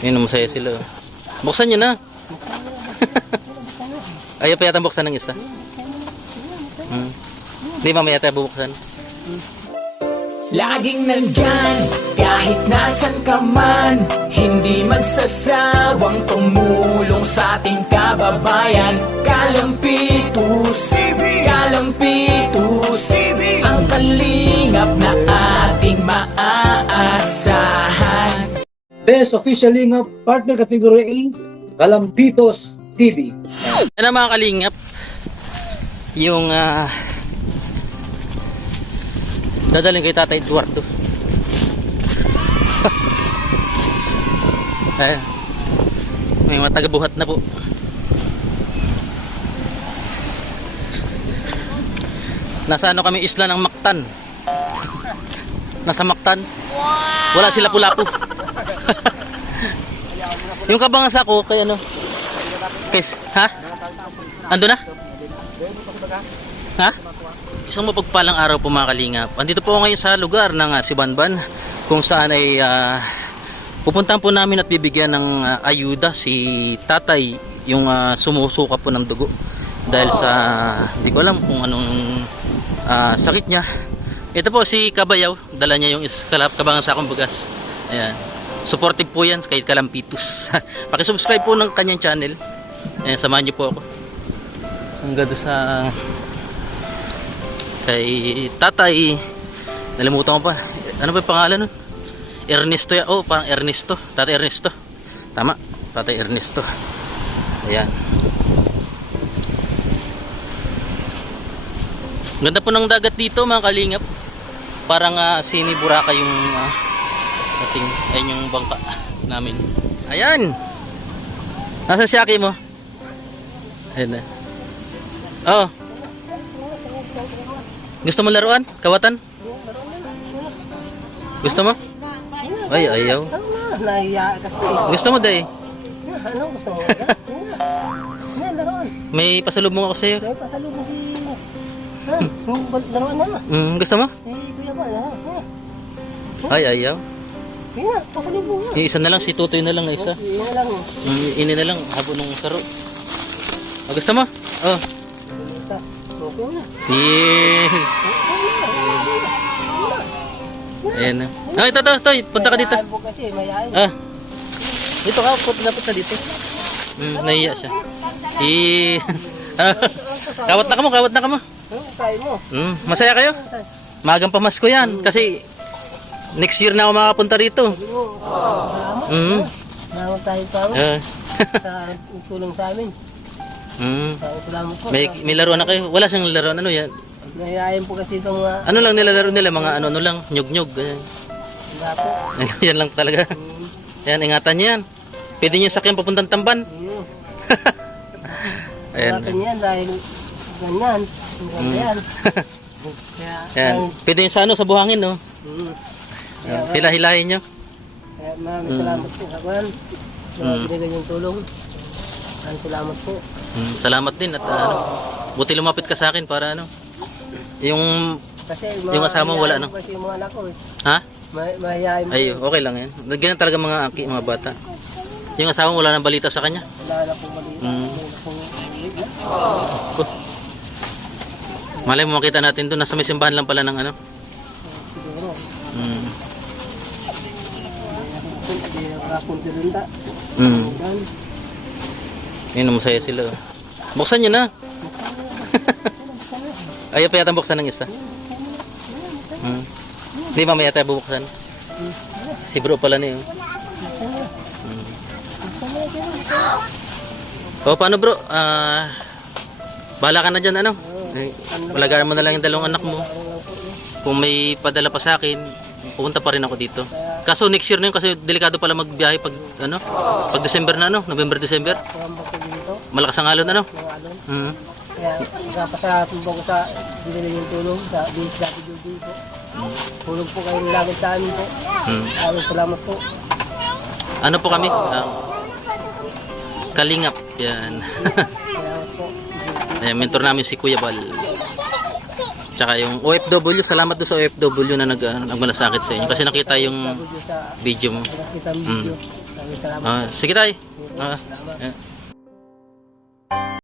Yun, masaya sila. Buksan nyo na. Ayaw pa yata buksan ng isa. Hindi, mamaya tayo bubuksan. Laging nandyan, kahit nasan ka man, hindi magsasawang tumulong sa ating kababayan. Kalampitus, Kalampitus, ang kalingap na ating maaasahan. Best official lingap partner category A, Kalampitos TV. Yan ang mga kalingap. Yung dadalhin kay Tatay Eduardo. Ayan. May mga tagabuhat na po. Nasa ano kami, isla ng Mactan. Nasa Mactan. Wala sila Lapu-Lapu. Yung kabangasa ko kay ano? Guys, ha? Ando na? Ha? Isang mapagpalang araw po mga kalingap. Andito po ako ngayon sa lugar ng Sibanban, kung saan ay pupuntahan po namin at bibigyan ng ayuda si tatay, yung sumusuka po ng dugo dahil sa hindi ko alam kung anong sakit niya. Ito po si Kabayaw, dala niya yung kabangang sakong bugas. Ayan. Supportive po yan kay Kalampitus. Pakisubscribe po ng kanyang channel. Ayan, samahan niyo po ako hanggang sa kay tatay. Nalimutan ko pa. Ano ba yung pangalan nun? Ernesto ya. Oh, parang Ernesto. Tatay Ernesto. Tama. Tatay Ernesto. Ayan. Ganda po ng dagat dito mga kalingap. Parang Sini Boracay yung ating, ayun yung bangka namin. Ayan. Nasa si Aki mo? Ayan na. Oh. Gusto mo laruan? Kawatan? Gusto mo? Ay, ayaw. Nahiya kasi. Gusto mo, day? Ano gusto mo? Yan, laruan. May pasalubong ako sa'yo. Dahil pasalubong si... laruan na. Gusto mo? Kuya ba? Ay, ayaw. Yan na, pasalubong na. Yung isa na lang, si Tutoy na lang na isa. Yan na lang. Ini na lang, habo nung saro. Oh, gusto mo? Oh. Isa. Okay na. Yeah. Ayan na. Ah, ito, punta ka dito. Mayayain po kasi, mayayain. Ah. Dito ka, dapat na dito. Nahiya siya. Kawat na ka mo. Sayo mo. Masaya kayo? Magang pamasko yan. Kasi next year na ako makapunta rito. Salamat tayo pa sa tulong sa amin. Salamat po. May laruan na kayo? Wala siyang laruan. Ano yan? Mayayain po kasi itong mga... Ano lang nilalaro nila? Mga ano lang? Nyug-nyug. Ganyan. Lapo. Yan lang talaga. Ayan, ingatan niyo yan. Pwede niyo sakyan papuntang Tamban. Ayan. Ingatan yan dahil ganyan. Ganyan. Kaya, Ayan. Pwede yun sa ano, sa buhangin, no? Hila-hilahin nyo. Kaya maraming salamat po sa kwan. Binigay yung tulong. Maraming salamat po. Salamat din at buti lumapit ka sa akin para ano. Yung Kasi yung asawa mo wala, no? Kasi yung mga anak ko eh. Ha? Mahihayin mo. Ay, okay lang yan. Ganyan talaga mga bata. Yung asawa mo wala nang balita sa kanya. Wala na pong mali. Malay mo makita natin doon. Nasa may simbahan lang pala ng ano. Siguro. Hindi nakapunti rin ta. Yun, masaya sila. Buksan nyo na. Ayaw pa yata buksan ng isa. Hindi, mamaya tayo bubuksan. Si bro pala na yun. O, paano bro? Bahala ka na dyan, ano? Palagaan mo na lang yung dalawang anak mo. Kung may padala pa sa akin, pupunta pa rin ako dito. Kaso next year na yun, kasi delikado pala magbiyahe pag, ano? Pag December na, ano? November, December. Malakas ang alon, ano? Kaya nagpapasatumbang ko sa binigay yung tulong sa DSWD po. Tulong po kayo lagi sa amin po. Maraming salamat po. Ano po kami? Kalingap. Yan. Salamat po. Ayan, mentor namin si Kuya Bal. Tsaka yung OFW. Salamat doon sa OFW na nagmalasakit sa inyo. Kasi nakita yung Sa video mo. nakita ang video. Maraming salamat. Sige tay. Salamat.